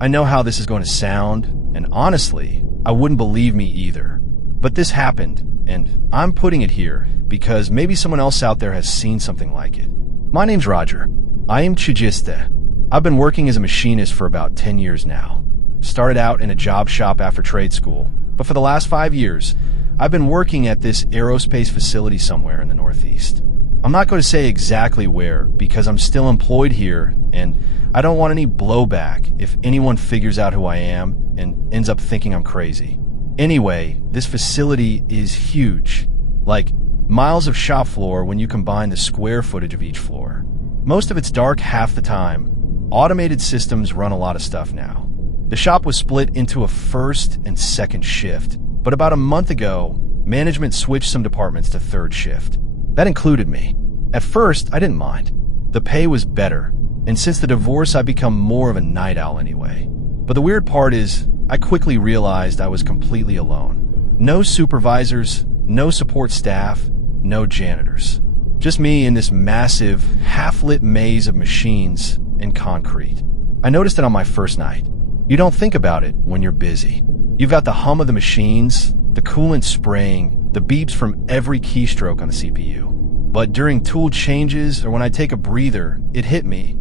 I know how this is going to sound, and honestly, I wouldn't believe me either. But this happened, and I'm putting it here because maybe someone else out there has seen something like it. My name's Roger. I am chigiste. I've been working as a machinist for about 10 years now. Started out in a job shop after trade school, but for the last 5 years, I've been working at this aerospace facility somewhere in the Northeast. I'm not going to say exactly where because I'm still employed here and I don't want any blowback if anyone figures out who I am and ends up thinking I'm crazy. Anyway, this facility is huge, like miles of shop floor when you combine the square footage of each floor. Most of it's dark half the time. Automated systems run a lot of stuff now. The shop was split into a first and second shift, but about a month ago, management switched some departments to third shift. That included me. At first, I didn't mind. The pay was better, and since the divorce, I've become more of a night owl anyway. But the weird part is, I quickly realized I was completely alone. No supervisors, no support staff, no janitors. Just me in this massive, half-lit maze of machines and concrete. I noticed it on my first night. You don't think about it when you're busy. You've got the hum of the machines, the coolant spraying, the beeps from every keystroke on the CPU. But during tool changes or when I take a breather, it hit me.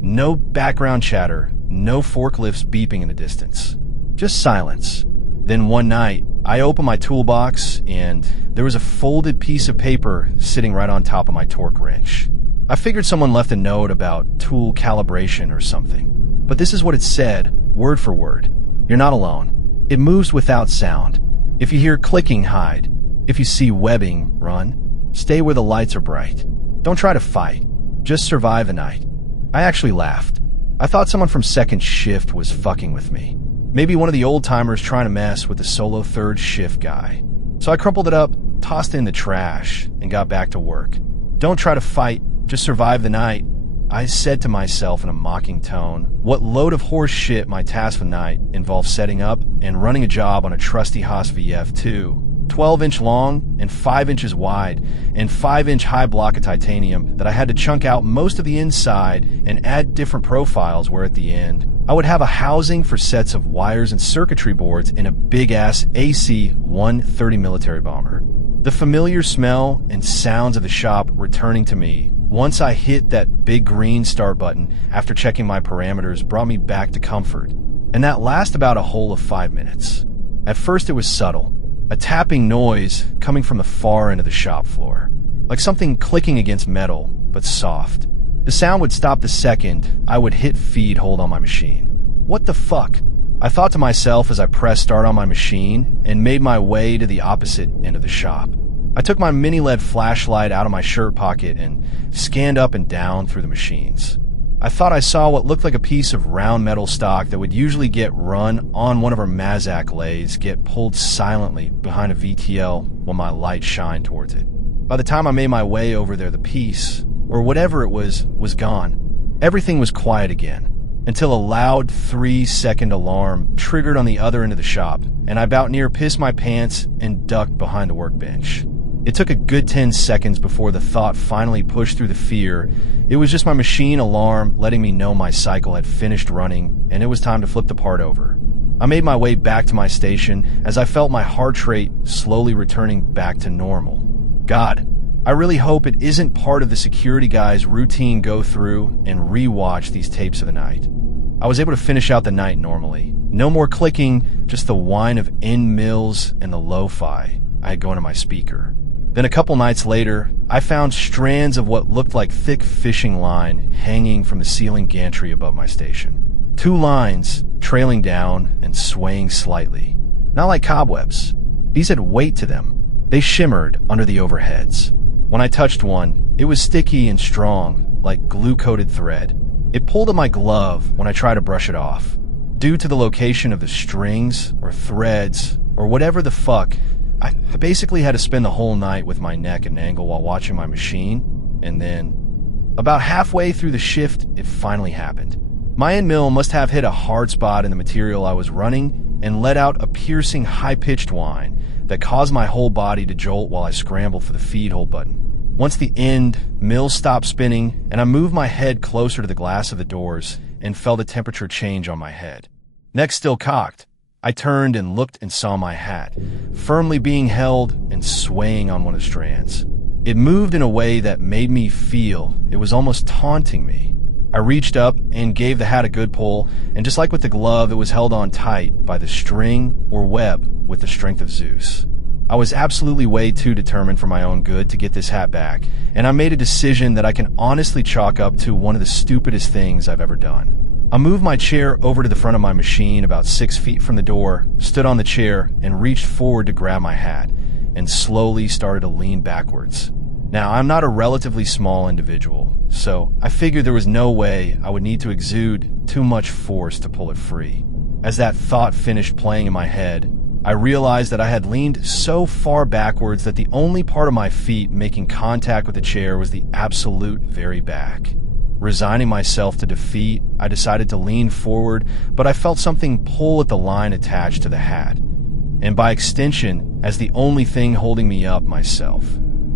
No background chatter, no forklifts beeping in the distance. Just silence. Then one night, I opened my toolbox and there was a folded piece of paper sitting right on top of my torque wrench. I figured someone left a note about tool calibration or something. But this is what it said, word for word. You're not alone. It moves without sound. If you hear clicking, hide. If you see webbing, run. Stay where the lights are bright. Don't try to fight. Just survive the night. I actually laughed. I thought someone from second shift was fucking with me. Maybe one of the old-timers trying to mess with the solo third shift guy. So I crumpled it up, tossed it in the trash, and got back to work. Don't try to fight. Just survive the night. I said to myself in a mocking tone, what load of horse shit my task for the night involved setting up and running a job on a trusty Haas VF2. 12-inch long and 5 inches wide and 5-inch high block of titanium that I had to chunk out most of the inside and add different profiles where at the end I would have a housing for sets of wires and circuitry boards in a big-ass AC-130 military bomber. The familiar smell and sounds of the shop returning to me once I hit that big green start button after checking my parameters brought me back to comfort, and that lasted about a whole of 5 minutes. At first it was subtle. A tapping noise coming from the far end of the shop floor, like something clicking against metal, but soft. The sound would stop the second I would hit feed hold on my machine. What the fuck? I thought to myself as I pressed start on my machine and made my way to the opposite end of the shop. I took my mini LED flashlight out of my shirt pocket and scanned up and down through the machines. I thought I saw what looked like a piece of round metal stock that would usually get run on one of our Mazak lathes get pulled silently behind a VTL when my light shined towards it. By the time I made my way over there, the piece, or whatever it was gone. Everything was quiet again, until a loud 3-second alarm triggered on the other end of the shop, and I about near pissed my pants and ducked behind the workbench. It took a good 10 seconds before the thought finally pushed through the fear. It was just my machine alarm letting me know my cycle had finished running and it was time to flip the part over. I made my way back to my station as I felt my heart rate slowly returning back to normal. God, I really hope it isn't part of the security guy's routine go through and rewatch these tapes of the night. I was able to finish out the night normally. No more clicking, just the whine of end mills and the lo-fi I had going to my speaker. Then a couple nights later, I found strands of what looked like thick fishing line hanging from the ceiling gantry above my station. 2 lines trailing down and swaying slightly. Not like cobwebs. These had weight to them. They shimmered under the overheads. When I touched one, it was sticky and strong, like glue-coated thread. It pulled at my glove when I tried to brush it off. Due to the location of the strings or threads or whatever the fuck, I basically had to spend the whole night with my neck at an angle while watching my machine, and then, about halfway through the shift, it finally happened. My end mill must have hit a hard spot in the material I was running and let out a piercing, high-pitched whine that caused my whole body to jolt while I scrambled for the feed hold button. Once the end mill stopped spinning and I moved my head closer to the glass of the doors and felt the temperature change on my head. Neck still cocked, I turned and looked and saw my hat, firmly being held and swaying on one of the strands. It moved in a way that made me feel it was almost taunting me. I reached up and gave the hat a good pull, and just like with the glove, it was held on tight by the string or web with the strength of Zeus. I was absolutely way too determined for my own good to get this hat back, and I made a decision that I can honestly chalk up to one of the stupidest things I've ever done. I moved my chair over to the front of my machine about 6 feet from the door, stood on the chair, and reached forward to grab my hat, and slowly started to lean backwards. Now, I'm not a relatively small individual, so I figured there was no way I would need to exude too much force to pull it free. As that thought finished playing in my head, I realized that I had leaned so far backwards that the only part of my feet making contact with the chair was the absolute very back. Resigning myself to defeat, I decided to lean forward, but I felt something pull at the line attached to the hat, and by extension, as the only thing holding me up, myself.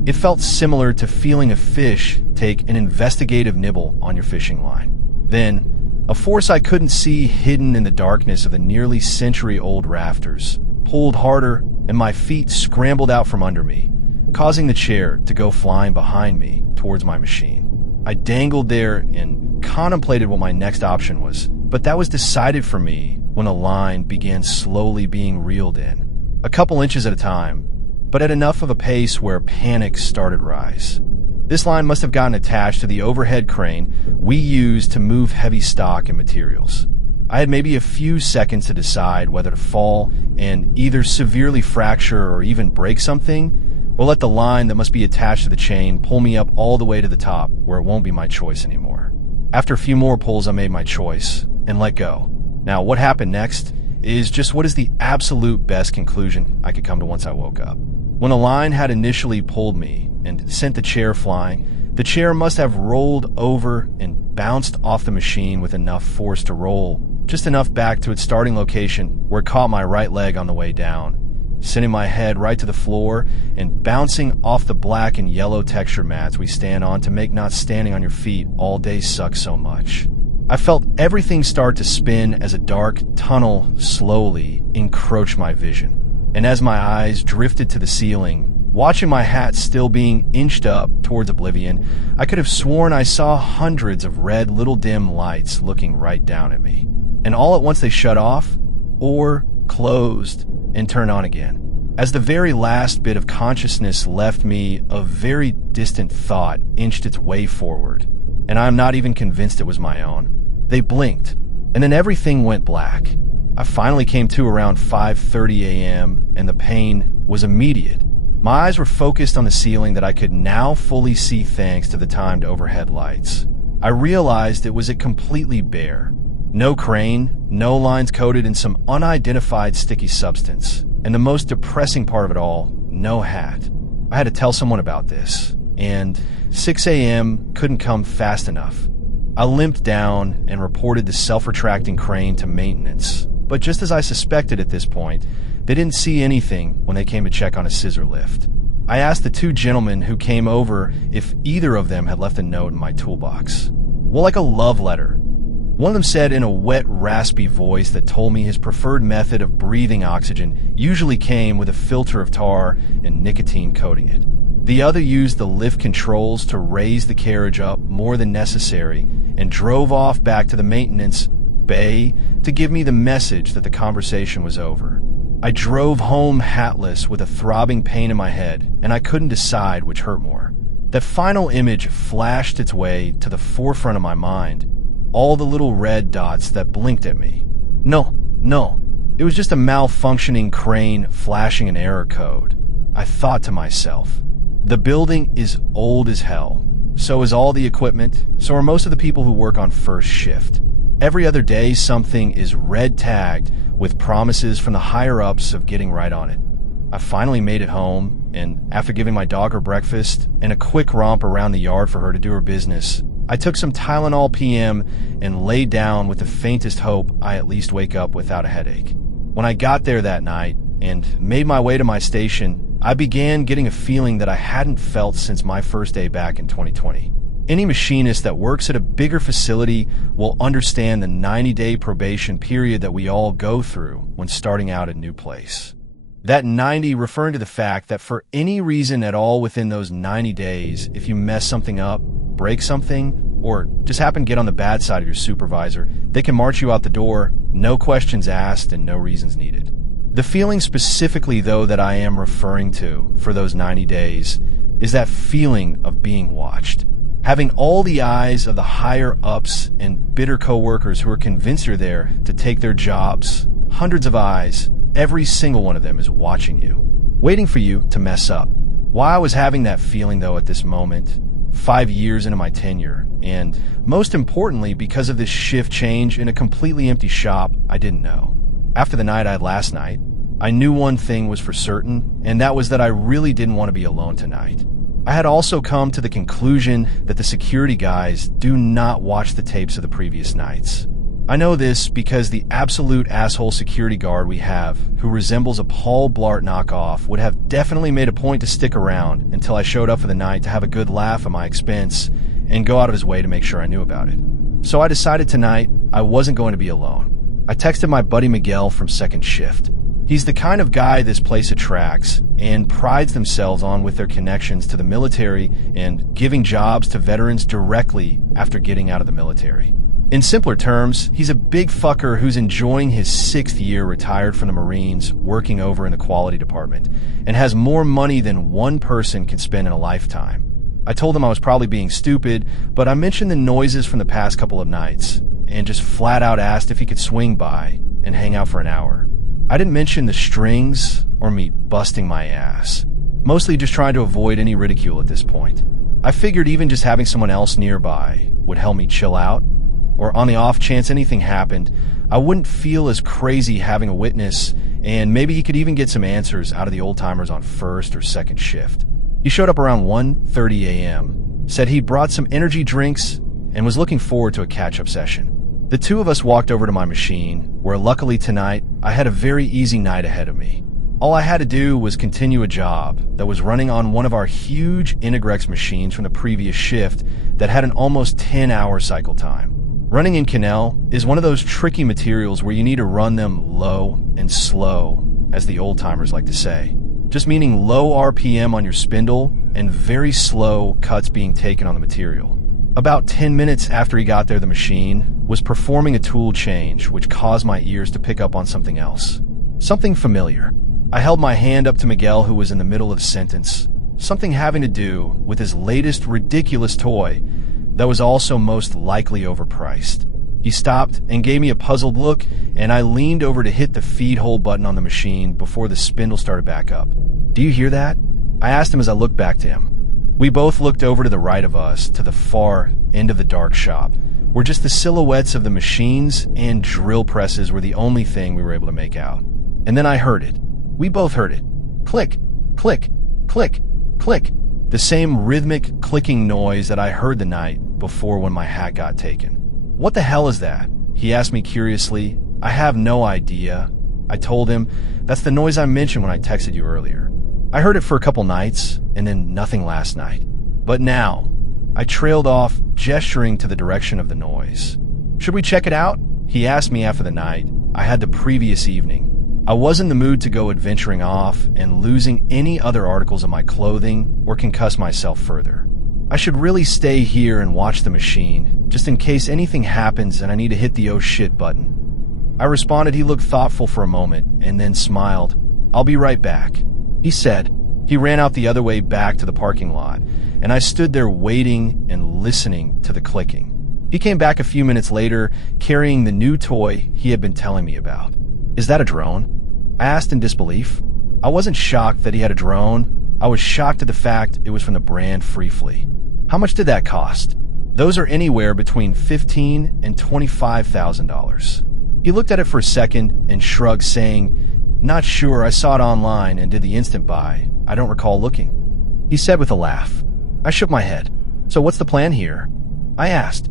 It felt similar to feeling a fish take an investigative nibble on your fishing line. Then, a force I couldn't see hidden in the darkness of the nearly century-old rafters pulled harder, and my feet scrambled out from under me, causing the chair to go flying behind me towards my machine. I dangled there and contemplated what my next option was, but that was decided for me when a line began slowly being reeled in, a couple inches at a time, but at enough of a pace where panic started to rise. This line must have gotten attached to the overhead crane we used to move heavy stock and materials. I had maybe a few seconds to decide whether to fall and either severely fracture or even break something, or let the line that must be attached to the chain pull me up all the way to the top where it won't be my choice anymore. After a few more pulls, I made my choice and let go. Now, what happened next is just what is the absolute best conclusion I could come to once I woke up. When a line had initially pulled me and sent the chair flying, the chair must have rolled over and bounced off the machine with enough force to roll just enough back to its starting location where it caught my right leg on the way down, sending my head right to the floor and bouncing off the black and yellow texture mats we stand on to make not standing on your feet all day suck so much. I felt everything start to spin as a dark tunnel slowly encroached my vision. And as my eyes drifted to the ceiling, watching my hat still being inched up towards oblivion, I could have sworn I saw hundreds of red little dim lights looking right down at me. And all at once they shut off, or closed, and turned on again. As the very last bit of consciousness left me, a very distant thought inched its way forward, and I'm not even convinced it was my own. They blinked, and then everything went black. I finally came to around 5:30 a.m., and the pain was immediate. My eyes were focused on the ceiling that I could now fully see thanks to the timed overhead lights. I realized it was completely bare. No crane, no lines coated in some unidentified sticky substance, and the most depressing part of it all, no hat. I had to tell someone about this, and 6 a.m. couldn't come fast enough. I limped down and reported the self-retracting crane to maintenance, but just as I suspected at this point, they didn't see anything when they came to check on a scissor lift. I asked the two gentlemen who came over if either of them had left a note in my toolbox. Well, like a love letter. One of them said in a wet, raspy voice that told me his preferred method of breathing oxygen usually came with a filter of tar and nicotine coating it. The other used the lift controls to raise the carriage up more than necessary and drove off back to the maintenance bay to give me the message that the conversation was over. I drove home hatless with a throbbing pain in my head, and I couldn't decide which hurt more. That final image flashed its way to the forefront of my mind. All the little red dots that blinked at me. No. It was just a malfunctioning crane flashing an error code. I thought to myself, the building is old as hell. So is all the equipment. So are most of the people who work on first shift. Every other day, something is red tagged with promises from the higher-ups of getting right on it. I finally made it home, and after giving my dog her breakfast and a quick romp around the yard for her to do her business, I took some Tylenol PM and laid down with the faintest hope I at least wake up without a headache. When I got there that night and made my way to my station, I began getting a feeling that I hadn't felt since my first day back in 2020. Any machinist that works at a bigger facility will understand the 90-day probation period that we all go through when starting out at a new place. That 90 referring to the fact that for any reason at all within those 90 days, if you mess something up, break something, or just happen to get on the bad side of your supervisor, they can march you out the door, no questions asked and no reasons needed. The feeling specifically, though, that I am referring to for those 90 days is that feeling of being watched. Having all the eyes of the higher-ups and bitter coworkers who are convinced you're there to take their jobs. Hundreds of eyes, every single one of them is watching you, waiting for you to mess up. Why I was having that feeling, though, at this moment, 5 years into my tenure, and most importantly, because of this shift change in a completely empty shop, I didn't know. After the night I had last night, I knew one thing was for certain, and that was that I really didn't want to be alone tonight. I had also come to the conclusion that the security guys do not watch the tapes of the previous nights. I know this because the absolute asshole security guard we have, who resembles a Paul Blart knockoff, would have definitely made a point to stick around until I showed up for the night to have a good laugh at my expense and go out of his way to make sure I knew about it. So I decided tonight I wasn't going to be alone. I texted my buddy Miguel from second shift. He's the kind of guy this place attracts and prides themselves on with their connections to the military and giving jobs to veterans directly after getting out of the military. In simpler terms, he's a big fucker who's enjoying his 6th year retired from the Marines, working over in the quality department, and has more money than one person can spend in a lifetime. I told him I was probably being stupid, but I mentioned the noises from the past couple of nights and just flat out asked if he could swing by and hang out for an hour. I didn't mention the strings or me busting my ass, mostly just trying to avoid any ridicule at this point. I figured even just having someone else nearby would help me chill out, or on the off chance anything happened, I wouldn't feel as crazy having a witness, and maybe he could even get some answers out of the old-timers on first or second shift. He showed up around 1:30 a.m., said he'd brought some energy drinks, and was looking forward to a catch-up session. The two of us walked over to my machine, where luckily tonight, I had a very easy night ahead of me. All I had to do was continue a job that was running on one of our huge Integrex machines from the previous shift that had an almost 10-hour cycle time. Running in Canal is one of those tricky materials where you need to run them low and slow, as the old-timers like to say, just meaning low RPM on your spindle and very slow cuts being taken on the material. About 10 minutes after he got there, the machine was performing a tool change, which caused my ears to pick up on something else. Something familiar. I held my hand up to Miguel, who was in the middle of a sentence. Something having to do with his latest ridiculous toy that was also most likely overpriced. He stopped and gave me a puzzled look, and I leaned over to hit the feed hole button on the machine before the spindle started back up. "Do you hear that?" I asked him as I looked back to him. We both looked over to the right of us, to the far end of the dark shop, where just the silhouettes of the machines and drill presses were the only thing we were able to make out. And then I heard it. We both heard it. Click, click, click, click. The same rhythmic clicking noise that I heard the night before when my hat got taken. "What the hell is that?" he asked me curiously. "I have no idea." I told him, "That's the noise I mentioned when I texted you earlier. I heard it for a couple nights, and then nothing last night. But now," I trailed off, gesturing to the direction of the noise. "Should we check it out?" he asked me after the night I had the previous evening. I was in the mood to go adventuring off and losing any other articles of my clothing or concuss myself further. I should really stay here and watch the machine, just in case anything happens and I need to hit the oh shit button. I responded. He looked thoughtful for a moment and then smiled. "I'll be right back," he said. He ran out the other way back to the parking lot, and I stood there waiting and listening to the clicking. He came back a few minutes later, carrying the new toy he had been telling me about. "Is that a drone?" I asked in disbelief. I wasn't shocked that he had a drone. I was shocked at the fact it was from the brand Freefly. "How much did that cost?" "Those are anywhere between $15,000 and $25,000. He looked at it for a second and shrugged, saying, "Not sure. I saw it online and did the instant buy. I don't recall looking," he said with a laugh. I shook my head. "So what's the plan here?" I asked.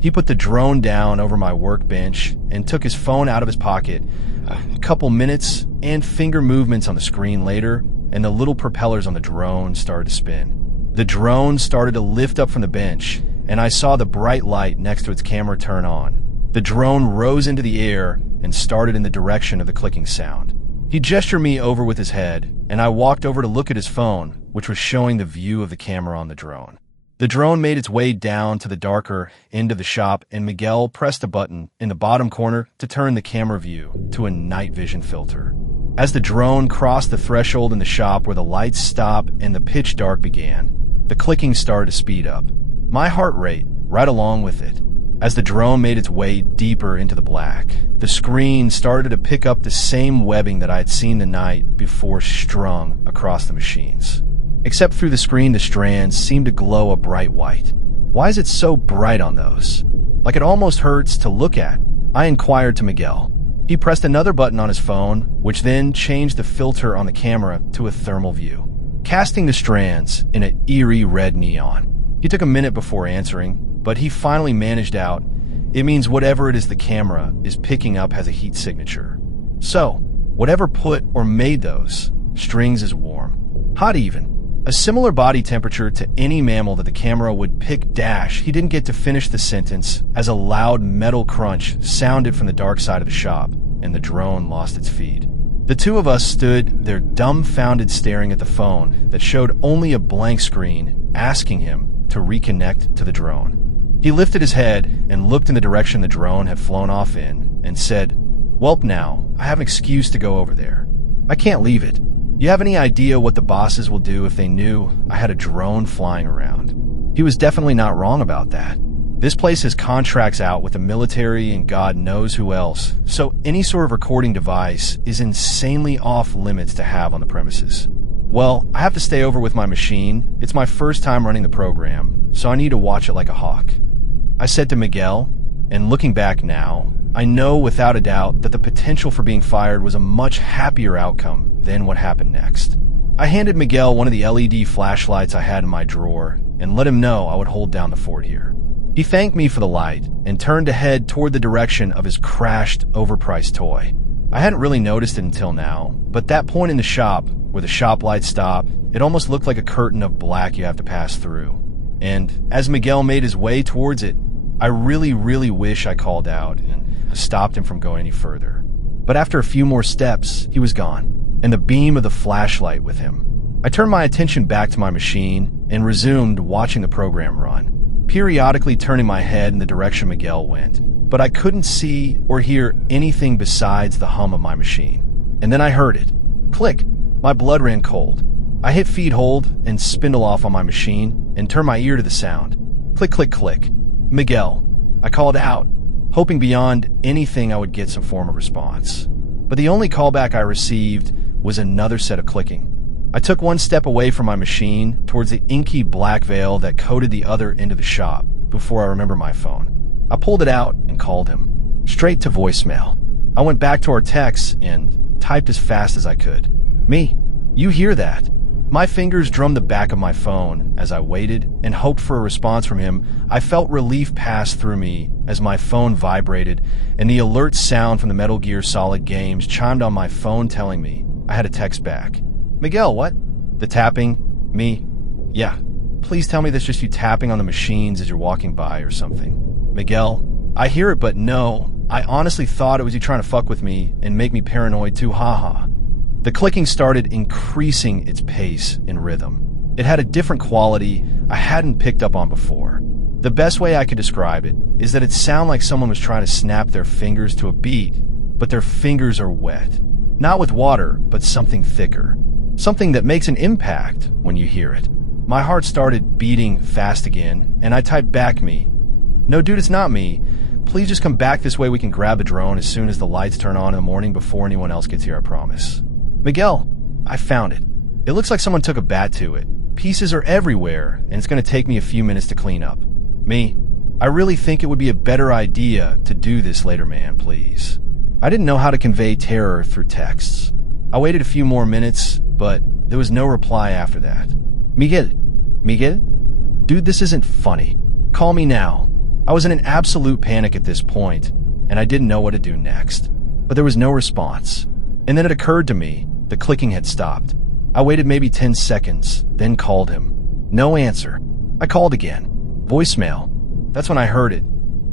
He put the drone down over my workbench and took his phone out of his pocket. A couple minutes and finger movements on the screen later, and the little propellers on the drone started to spin. The drone started to lift up from the bench, and I saw the bright light next to its camera turn on. The drone rose into the air and started in the direction of the clicking sound. He gestured me over with his head, and I walked over to look at his phone, which was showing the view of the camera on the drone. The drone made its way down to the darker end of the shop, and Miguel pressed a button in the bottom corner to turn the camera view to a night vision filter. As the drone crossed the threshold in the shop where the lights stopped and the pitch dark began, the clicking started to speed up. My heart rate right along with it. As the drone made its way deeper into the black, the screen started to pick up the same webbing that I had seen the night before strung across the machines. Except through the screen, the strands seemed to glow a bright white. Why is it so bright on those? Like it almost hurts to look at, I inquired to Miguel. He pressed another button on his phone, which then changed the filter on the camera to a thermal view, casting the strands in an eerie red neon. He took a minute before answering, but he finally managed out. It means whatever it is the camera is picking up has a heat signature. So, whatever put or made those strings is warm. Hot even. A similar body temperature to any mammal that the camera would pick dash. He didn't get to finish the sentence as a loud metal crunch sounded from the dark side of the shop, and the drone lost its feed. The two of us stood there dumbfounded staring at the phone that showed only a blank screen asking him to reconnect to the drone. He lifted his head and looked in the direction the drone had flown off in and said, "Welp now, I have an excuse to go over there. I can't leave it. You have any idea what the bosses will do if they knew I had a drone flying around?" He was definitely not wrong about that. This place has contracts out with the military and God knows who else, so any sort of recording device is insanely off limits to have on the premises. Well, I have to stay over with my machine. It's my first time running the program, so I need to watch it like a hawk. I said to Miguel, and looking back now, I know without a doubt that the potential for being fired was a much happier outcome than what happened next. I handed Miguel one of the LED flashlights I had in my drawer and let him know I would hold down the fort here. He thanked me for the light and turned to head toward the direction of his crashed, overpriced toy. I hadn't really noticed it until now, but that point in the shop, where the shop lights stop, it almost looked like a curtain of black you have to pass through. And as Miguel made his way towards it, I really wish I called out and stopped him from going any further. But after a few more steps, he was gone, and the beam of the flashlight with him. I turned my attention back to my machine and resumed watching the program run, periodically turning my head in the direction Miguel went, but I couldn't see or hear anything besides the hum of my machine. And then I heard it. Click. My blood ran cold. I hit feed hold and spindle off on my machine and turned my ear to the sound. Click, click, click. Miguel. I called out, hoping beyond anything I would get some form of response. But the only callback I received was another set of clicking. I took one step away from my machine towards the inky black veil that coated the other end of the shop before I remembered my phone. I pulled it out and called him, straight to voicemail. I went back to our text and typed as fast as I could. "Me, you hear that?" My fingers drummed the back of my phone as I waited and hoped for a response from him. I felt relief pass through me as my phone vibrated and the alert sound from the Metal Gear Solid games chimed on my phone telling me I had a text back. "Miguel, what?" The tapping. "Me. Yeah. Please tell me that's just you tapping on the machines as you're walking by or something." "Miguel, I hear it, but no. I honestly thought it was you trying to fuck with me and make me paranoid too, haha." The clicking started increasing its pace and rhythm. It had a different quality I hadn't picked up on before. The best way I could describe it is that it sounded like someone was trying to snap their fingers to a beat, but their fingers are wet. Not with water, but something thicker. Something that makes an impact when you hear it. My heart started beating fast again, and I typed back me. "No, dude, it's not me. Please just come back this way. We can grab the drone as soon as the lights turn on in the morning before anyone else gets here, I promise." "Miguel, I found it. It looks like someone took a bat to it. Pieces are everywhere, and it's going to take me a few minutes to clean up." "Me, I really think it would be a better idea to do this later, man, please." I didn't know how to convey terror through texts. I waited a few more minutes, but there was no reply after that. Miguel? Dude, this isn't funny. Call me now." I was in an absolute panic at this point, and I didn't know what to do next. But there was no response. And then it occurred to me the clicking had stopped. I waited maybe 10 seconds, then called him. No answer. I called again. Voicemail. That's when I heard it.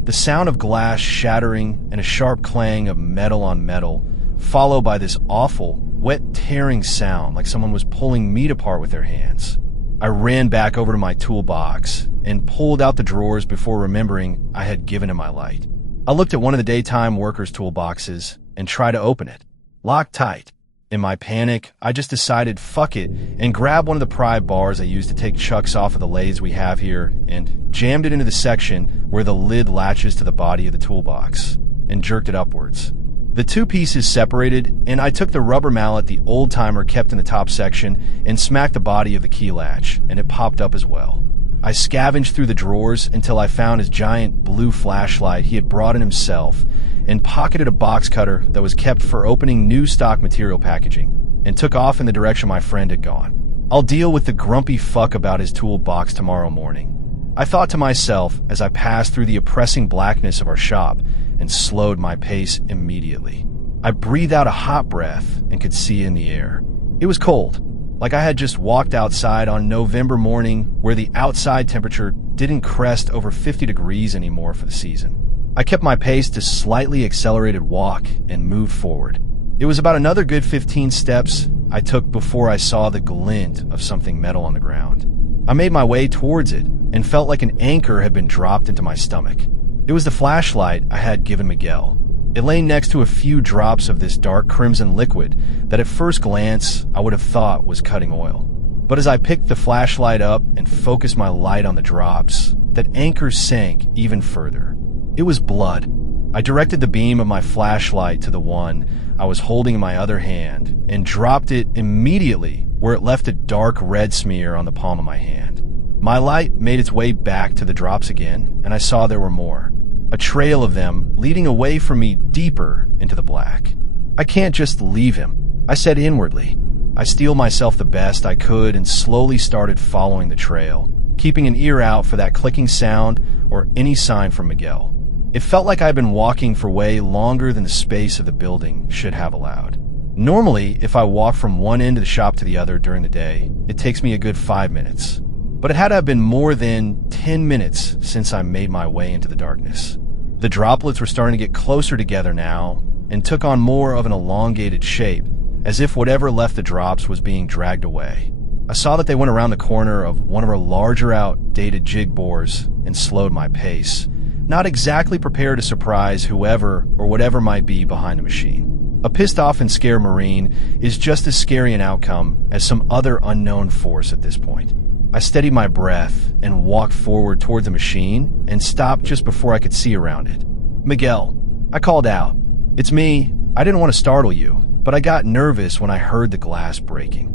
The sound of glass shattering and a sharp clang of metal on metal, followed by this awful, wet tearing sound like someone was pulling meat apart with their hands. I ran back over to my toolbox and pulled out the drawers before remembering I had given him my light. I looked at one of the daytime workers' toolboxes and tried to open it. Locked tight. In my panic, I just decided fuck it and grabbed one of the pry bars I used to take chucks off of the lathes we have here and jammed it into the section where the lid latches to the body of the toolbox and jerked it upwards. The two pieces separated, and I took the rubber mallet the old-timer kept in the top section and smacked the body of the key latch, and it popped up as well. I scavenged through the drawers until I found his giant blue flashlight he had brought in himself and pocketed a box cutter that was kept for opening new stock material packaging and took off in the direction my friend had gone. I'll deal with the grumpy fuck about his toolbox tomorrow morning. I thought to myself as I passed through the oppressing blackness of our shop and slowed my pace immediately. I breathed out a hot breath and could see in the air. It was cold, like I had just walked outside on a November morning where the outside temperature didn't crest over 50 degrees anymore for the season. I kept my pace to slightly accelerated walk and moved forward. It was about another good 15 steps I took before I saw the glint of something metal on the ground. I made my way towards it and felt like an anchor had been dropped into my stomach. It was the flashlight I had given Miguel. It lay next to a few drops of this dark crimson liquid that at first glance I would have thought was cutting oil. But as I picked the flashlight up and focused my light on the drops, that anchor sank even further. It was blood. I directed the beam of my flashlight to the one I was holding in my other hand and dropped it immediately where it left a dark red smear on the palm of my hand. My light made its way back to the drops again, and I saw there were more. A trail of them leading away from me deeper into the black. I can't just leave him, I said inwardly. I steeled myself the best I could and slowly started following the trail, keeping an ear out for that clicking sound or any sign from Miguel. It felt like I'd been walking for way longer than the space of the building should have allowed. Normally, if I walk from one end of the shop to the other during the day, it takes me a good 5 minutes. But it had to have been more than 10 minutes since I made my way into the darkness. The droplets were starting to get closer together now and took on more of an elongated shape, as if whatever left the drops was being dragged away. I saw that they went around the corner of one of our larger outdated jig bores and slowed my pace, not exactly prepared to surprise whoever or whatever might be behind the machine. A pissed off and scared Marine is just as scary an outcome as some other unknown force at this point. I steadied my breath and walked forward toward the machine and stopped just before I could see around it. Miguel, I called out. It's me. I didn't want to startle you, but I got nervous when I heard the glass breaking.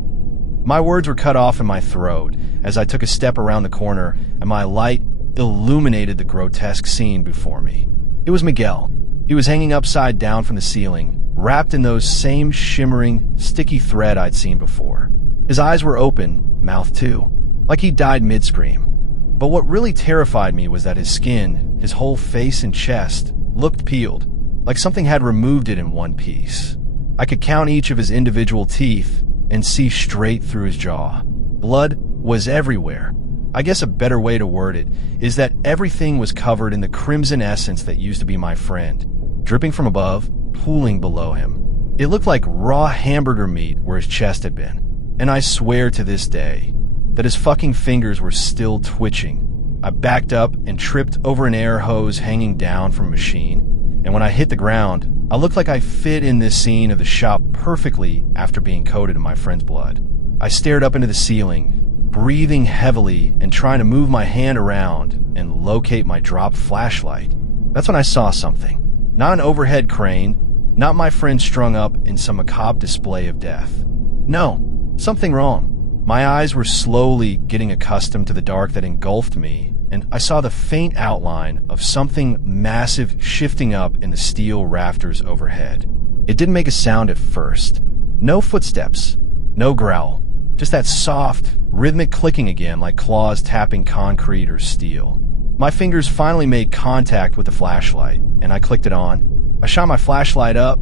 My words were cut off in my throat as I took a step around the corner and my light illuminated the grotesque scene before me. It was Miguel. He was hanging upside down from the ceiling, wrapped in those same shimmering, sticky thread I'd seen before. His eyes were open, mouth too, like he died mid-scream. But what really terrified me was that his skin, his whole face and chest, looked peeled, like something had removed it in one piece. I could count each of his individual teeth and see straight through his jaw. Blood was everywhere. I guess a better way to word it is that everything was covered in the crimson essence that used to be my friend, dripping from above, pooling below him. It looked like raw hamburger meat where his chest had been, and I swear to this day that his fucking fingers were still twitching. I backed up and tripped over an air hose hanging down from a machine, and when I hit the ground, I looked like I fit in this scene of the shop perfectly after being coated in my friend's blood. I stared up into the ceiling, breathing heavily and trying to move my hand around and locate my dropped flashlight. That's when I saw something. Not an overhead crane, not my friend strung up in some macabre display of death. No, something wrong. My eyes were slowly getting accustomed to the dark that engulfed me, and I saw the faint outline of something massive shifting up in the steel rafters overhead. It didn't make a sound at first. No footsteps, no growl, just that soft, rhythmic clicking again like claws tapping concrete or steel. My fingers finally made contact with the flashlight, and I clicked it on. I shot my flashlight up,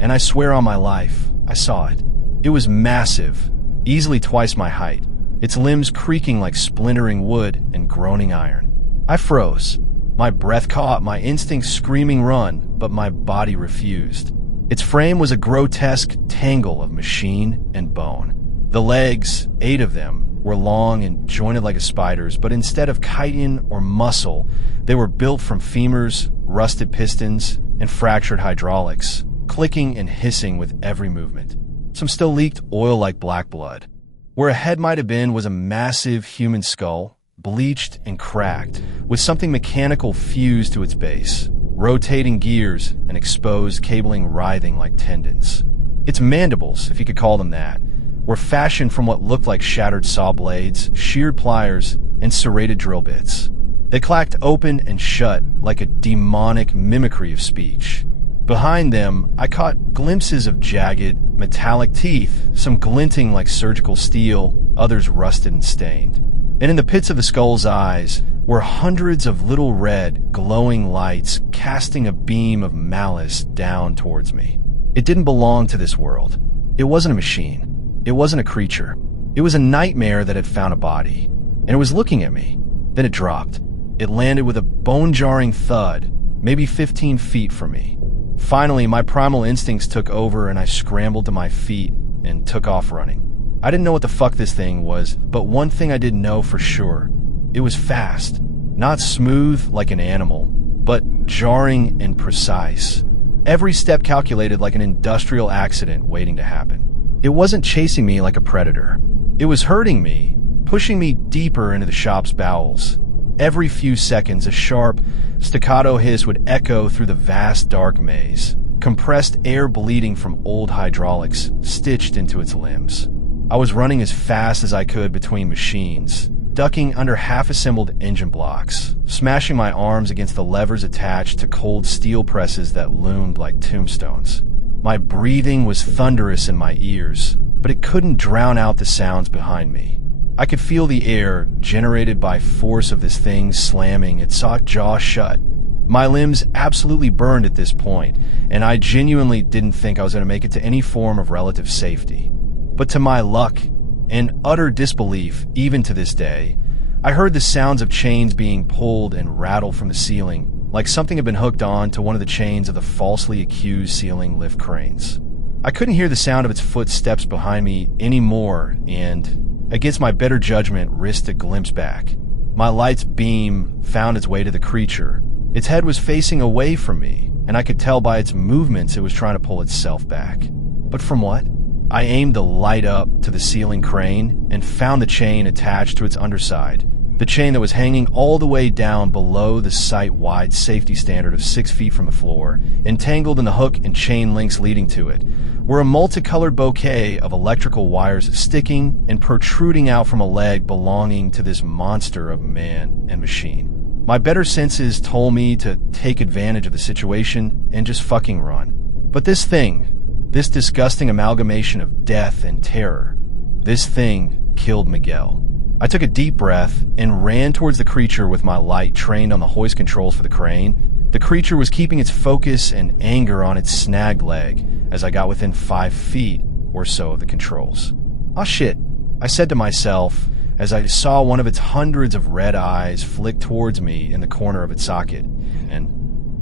and I swear on my life, I saw it. It was massive, easily twice my height. its limbs creaking like splintering wood and groaning iron. I froze. My breath caught, my instincts screaming run, but my body refused. Its frame was a grotesque tangle of machine and bone. The legs, 8 of them, were long and jointed like a spider's, but instead of chitin or muscle, they were built from femurs, rusted pistons, and fractured hydraulics, clicking and hissing with every movement. Some still leaked oil like black blood. Where a head might have been was a massive human skull, bleached and cracked, with something mechanical fused to its base, rotating gears and exposed cabling writhing like tendons. Its mandibles, if you could call them that, were fashioned from what looked like shattered saw blades, sheared pliers, and serrated drill bits. They clacked open and shut like a demonic mimicry of speech. Behind them, I caught glimpses of jagged, metallic teeth, some glinting like surgical steel, others rusted and stained. And in the pits of the skull's eyes were hundreds of little red, glowing lights casting a beam of malice down towards me. It didn't belong to this world. It wasn't a machine. It wasn't a creature. It was a nightmare that had found a body. And it was looking at me. Then it dropped. It landed with a bone-jarring thud, maybe 15 feet from me. Finally, my primal instincts took over and I scrambled to my feet and took off running. I didn't know what the fuck this thing was, but one thing I did know for sure. It was fast. Not smooth like an animal, but jarring and precise. Every step calculated like an industrial accident waiting to happen. It wasn't chasing me like a predator. It was hurting me, pushing me deeper into the shop's bowels. Every few seconds, a sharp, staccato hiss would echo through the vast dark maze, compressed air bleeding from old hydraulics stitched into its limbs. I was running as fast as I could between machines, ducking under half-assembled engine blocks, smashing my arms against the levers attached to cold steel presses that loomed like tombstones. My breathing was thunderous in my ears, but it couldn't drown out the sounds behind me. I could feel the air generated by force of this thing slamming its jaw shut. My limbs absolutely burned at this point, and I genuinely didn't think I was going to make it to any form of relative safety. But to my luck, and utter disbelief even to this day, I heard the sounds of chains being pulled and rattled from the ceiling, like something had been hooked on to one of the chains of the falsely accused ceiling lift cranes. I couldn't hear the sound of its footsteps behind me anymore, and against my better judgment, risked a glimpse back. My light's beam found its way to the creature. Its head was facing away from me, and I could tell by its movements it was trying to pull itself back. But from what? I aimed the light up to the ceiling crane and found the chain attached to its underside, the chain that was hanging all the way down below the site-wide safety standard of 6 feet from the floor. Entangled in the hook and chain links leading to it were a multicolored bouquet of electrical wires sticking and protruding out from a leg belonging to this monster of man and machine. My better senses told me to take advantage of the situation and just fucking run. But this thing, this disgusting amalgamation of death and terror, this thing killed Miguel. I took a deep breath and ran towards the creature with my light trained on the hoist controls for the crane. The creature was keeping its focus and anger on its snagged leg as I got within 5 feet or so of the controls. "Ah shit," I said to myself as I saw one of its hundreds of red eyes flick towards me in the corner of its socket. And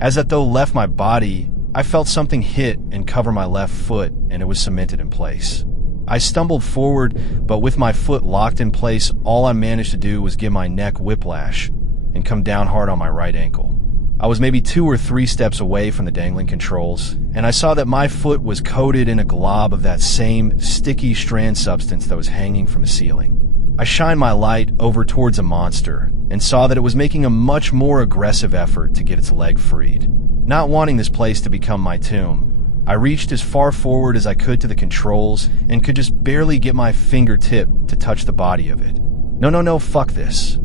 as that though left my body, I felt something hit and cover my left foot, and it was cemented in place. I stumbled forward, but with my foot locked in place, all I managed to do was give my neck whiplash and come down hard on my right ankle. I was maybe 2 or 3 steps away from the dangling controls, and I saw that my foot was coated in a glob of that same sticky strand substance that was hanging from the ceiling. I shined my light over towards the monster and saw that it was making a much more aggressive effort to get its leg freed. Not wanting this place to become my tomb, I reached as far forward as I could to the controls and could just barely get my fingertip to touch the body of it. No, fuck this,"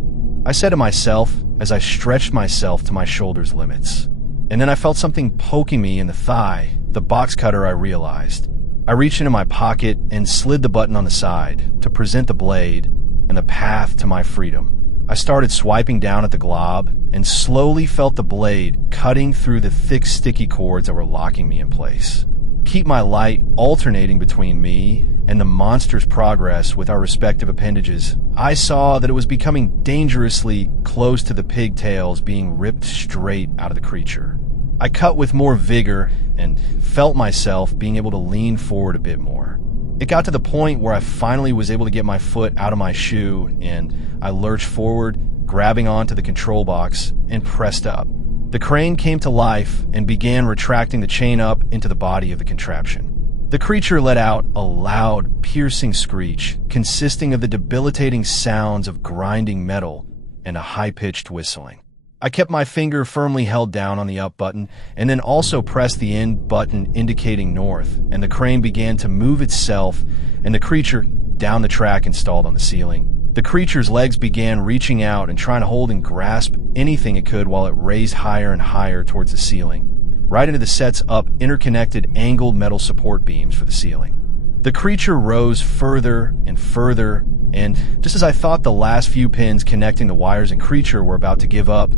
I said to myself as I stretched myself to my shoulder's limits. And then I felt something poking me in the thigh, the box cutter I realized. I reached into my pocket and slid the button on the side to present the blade and the path to my freedom. I started swiping down at the glob and slowly felt the blade cutting through the thick sticky cords that were locking me in place. Keep my light alternating between me and the monster's progress with our respective appendages, I saw that it was becoming dangerously close to the pigtails being ripped straight out of the creature. I cut with more vigor and felt myself being able to lean forward a bit more. It got to the point where I finally was able to get my foot out of my shoe, and I lurched forward, grabbing onto the control box, and pressed up. The crane came to life and began retracting the chain up into the body of the contraption. The creature let out a loud, piercing screech consisting of the debilitating sounds of grinding metal and a high-pitched whistling. I kept my finger firmly held down on the up button and then also pressed the end button indicating north, and the crane began to move itself and the creature down the track installed on the ceiling. The creature's legs began reaching out and trying to hold and grasp anything it could while it raised higher and higher towards the ceiling, right into the set's up interconnected angled metal support beams for the ceiling. The creature rose further and further, and just as I thought the last few pins connecting the wires and creature were about to give up,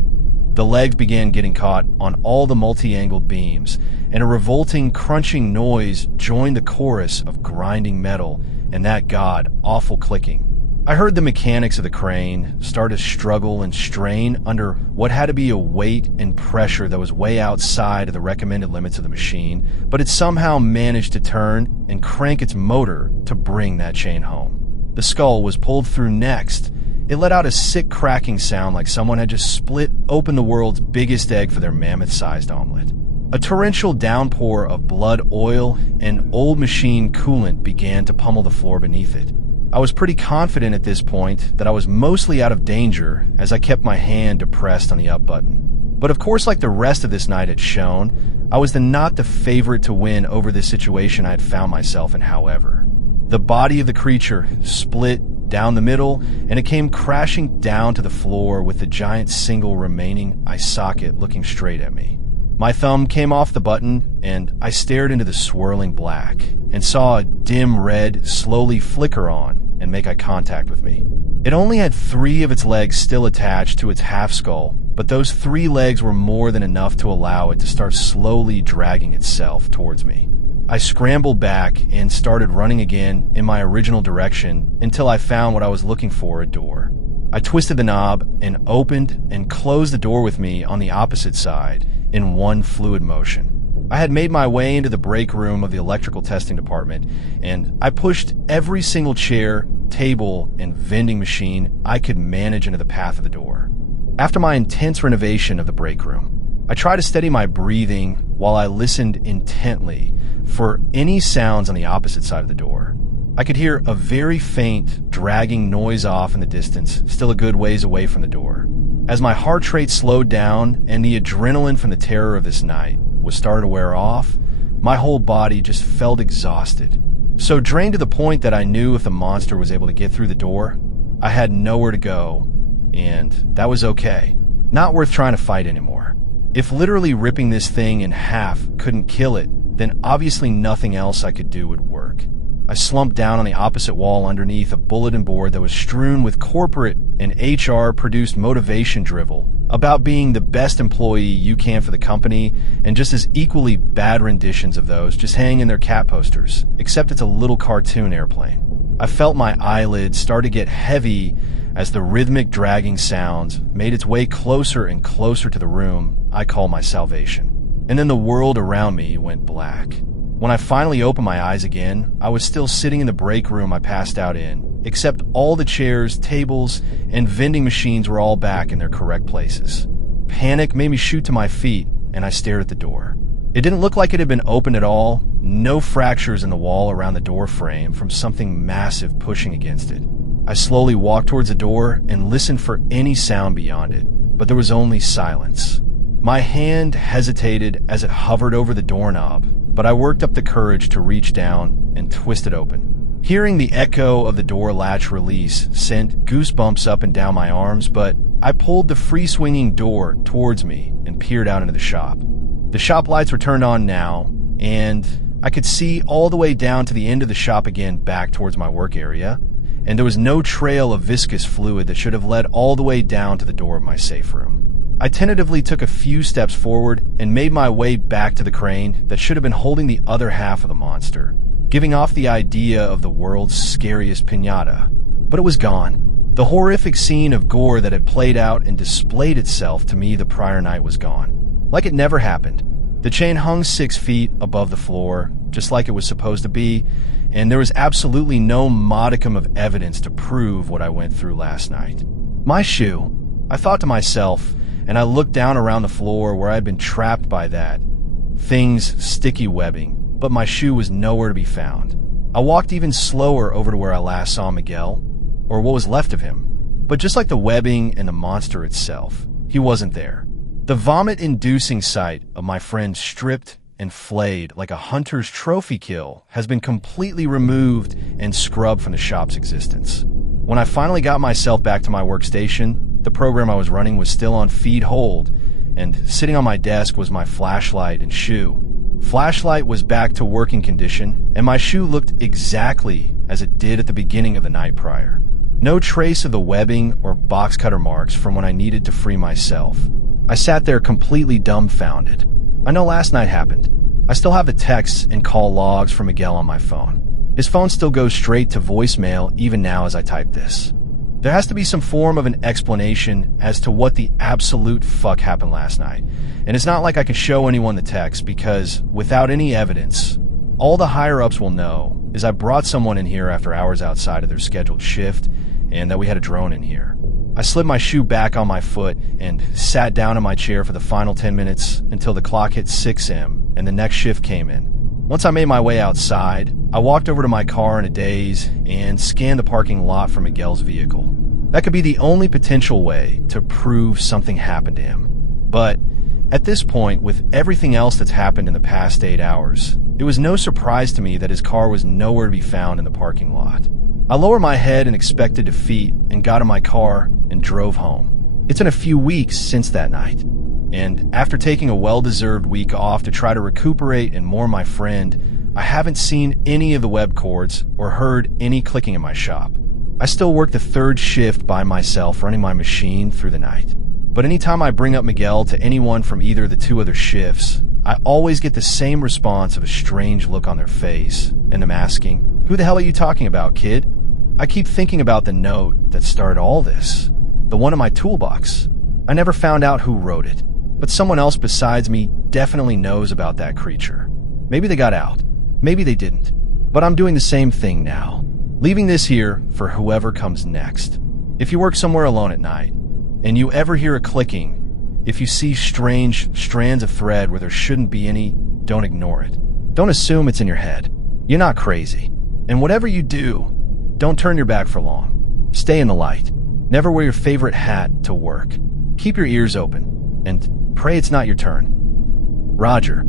the legs began getting caught on all the multi-angled beams, and a revolting, crunching noise joined the chorus of grinding metal and that god-awful clicking. I heard the mechanics of the crane start to struggle and strain under what had to be a weight and pressure that was way outside of the recommended limits of the machine, but it somehow managed to turn and crank its motor to bring that chain home. The skull was pulled through next. It let out a sick cracking sound like someone had just split open the world's biggest egg for their mammoth-sized omelet. A torrential downpour of blood oil and old machine coolant began to pummel the floor beneath it. I was pretty confident at this point that I was mostly out of danger as I kept my hand depressed on the up button. But of course, like the rest of this night had shown, I was not the favorite to win over this situation I had found myself in, however. The body of the creature split down the middle, and it came crashing down to the floor with the giant single remaining eye socket looking straight at me. My thumb came off the button, and I stared into the swirling black and saw a dim red slowly flicker on and make eye contact with me. It only had 3 of its legs still attached to its half skull, but those 3 legs were more than enough to allow it to start slowly dragging itself towards me. I scrambled back and started running again in my original direction until I found what I was looking for, a door. I twisted the knob and opened and closed the door with me on the opposite side in one fluid motion. I had made my way into the break room of the electrical testing department, and I pushed every single chair, table, and vending machine I could manage into the path of the door. After my intense renovation of the break room, I tried to steady my breathing while I listened intently for any sounds on the opposite side of the door. I could hear a very faint, dragging noise off in the distance, still a good ways away from the door. As my heart rate slowed down and the adrenaline from the terror of this night was starting to wear off, my whole body just felt exhausted. So drained to the point that I knew if the monster was able to get through the door, I had nowhere to go, and that was okay. Not worth trying to fight anymore. If literally ripping this thing in half couldn't kill it, then obviously nothing else I could do would work. I slumped down on the opposite wall underneath a bulletin board that was strewn with corporate and HR-produced motivation drivel about being the best employee you can for the company, and just as equally bad renditions of those just hang in their cat posters, except it's a little cartoon airplane. I felt my eyelids start to get heavy as the rhythmic dragging sounds made its way closer and closer to the room I call my salvation. And then the world around me went black. When I finally opened my eyes again, I was still sitting in the break room I passed out in, except all the chairs, tables, and vending machines were all back in their correct places. Panic made me shoot to my feet, and I stared at the door. It didn't look like it had been opened at all, no fractures in the wall around the door frame from something massive pushing against it. I slowly walked towards the door and listened for any sound beyond it, but there was only silence. My hand hesitated as it hovered over the doorknob, but I worked up the courage to reach down and twist it open. Hearing the echo of the door latch release sent goosebumps up and down my arms, but I pulled the free-swinging door towards me and peered out into the shop. The shop lights were turned on now, and I could see all the way down to the end of the shop again back towards my work area, and there was no trail of viscous fluid that should have led all the way down to the door of my safe room. I tentatively took a few steps forward and made my way back to the crane that should have been holding the other half of the monster. giving off the idea of the world's scariest piñata. But it was gone. The horrific scene of gore that had played out and displayed itself to me the prior night was gone. Like it never happened. The chain hung 6 feet above the floor, just like it was supposed to be, and there was absolutely no modicum of evidence to prove what I went through last night. My shoe. I thought to myself, and I looked down around the floor where I had been trapped by that thing's sticky webbing, but my shoe was nowhere to be found. I walked even slower over to where I last saw Miguel, or what was left of him. But just like the webbing and the monster itself, he wasn't there. The vomit-inducing sight of my friend stripped and flayed like a hunter's trophy kill has been completely removed and scrubbed from the shop's existence. When I finally got myself back to my workstation, the program I was running was still on feed hold, and sitting on my desk was my flashlight and shoe. Flashlight was back to working condition, and my shoe looked exactly as it did at the beginning of the night prior. No trace of the webbing or box cutter marks from when I needed to free myself. I sat there completely dumbfounded. I know last night happened. I still have the texts and call logs from Miguel on my phone. His phone still goes straight to voicemail even now as I type this. There has to be some form of an explanation as to what the absolute fuck happened last night. And it's not like I can show anyone the text because, without any evidence, all the higher-ups will know is I brought someone in here after hours outside of their scheduled shift and that we had a drone in here. I slid my shoe back on my foot and sat down in my chair for the final 10 minutes until the clock hit 6 a.m. and the next shift came in. Once I made my way outside, I walked over to my car in a daze and scanned the parking lot for Miguel's vehicle. That could be the only potential way to prove something happened to him. But at this point, with everything else that's happened in the past 8 hours, it was no surprise to me that his car was nowhere to be found in the parking lot. I lowered my head in expected defeat and got in my car and drove home. It's been a few weeks since that night, and after taking a well-deserved week off to try to recuperate and mourn my friend, I haven't seen any of the web cords or heard any clicking in my shop. I still work the 3rd shift by myself running my machine through the night. But anytime I bring up Miguel to anyone from either of the 2 other shifts, I always get the same response of a strange look on their face and them asking, "Who the hell are you talking about, kid?" I keep thinking about the note that started all this, the one in my toolbox. I never found out who wrote it, but someone else besides me definitely knows about that creature. Maybe they got out, maybe they didn't, but I'm doing the same thing now, leaving this here for whoever comes next. If you work somewhere alone at night, and you ever hear a clicking, if you see strange strands of thread where there shouldn't be any, don't ignore it. Don't assume it's in your head. You're not crazy. And whatever you do, don't turn your back for long. Stay in the light. Never wear your favorite hat to work. Keep your ears open, and pray it's not your turn. Roger.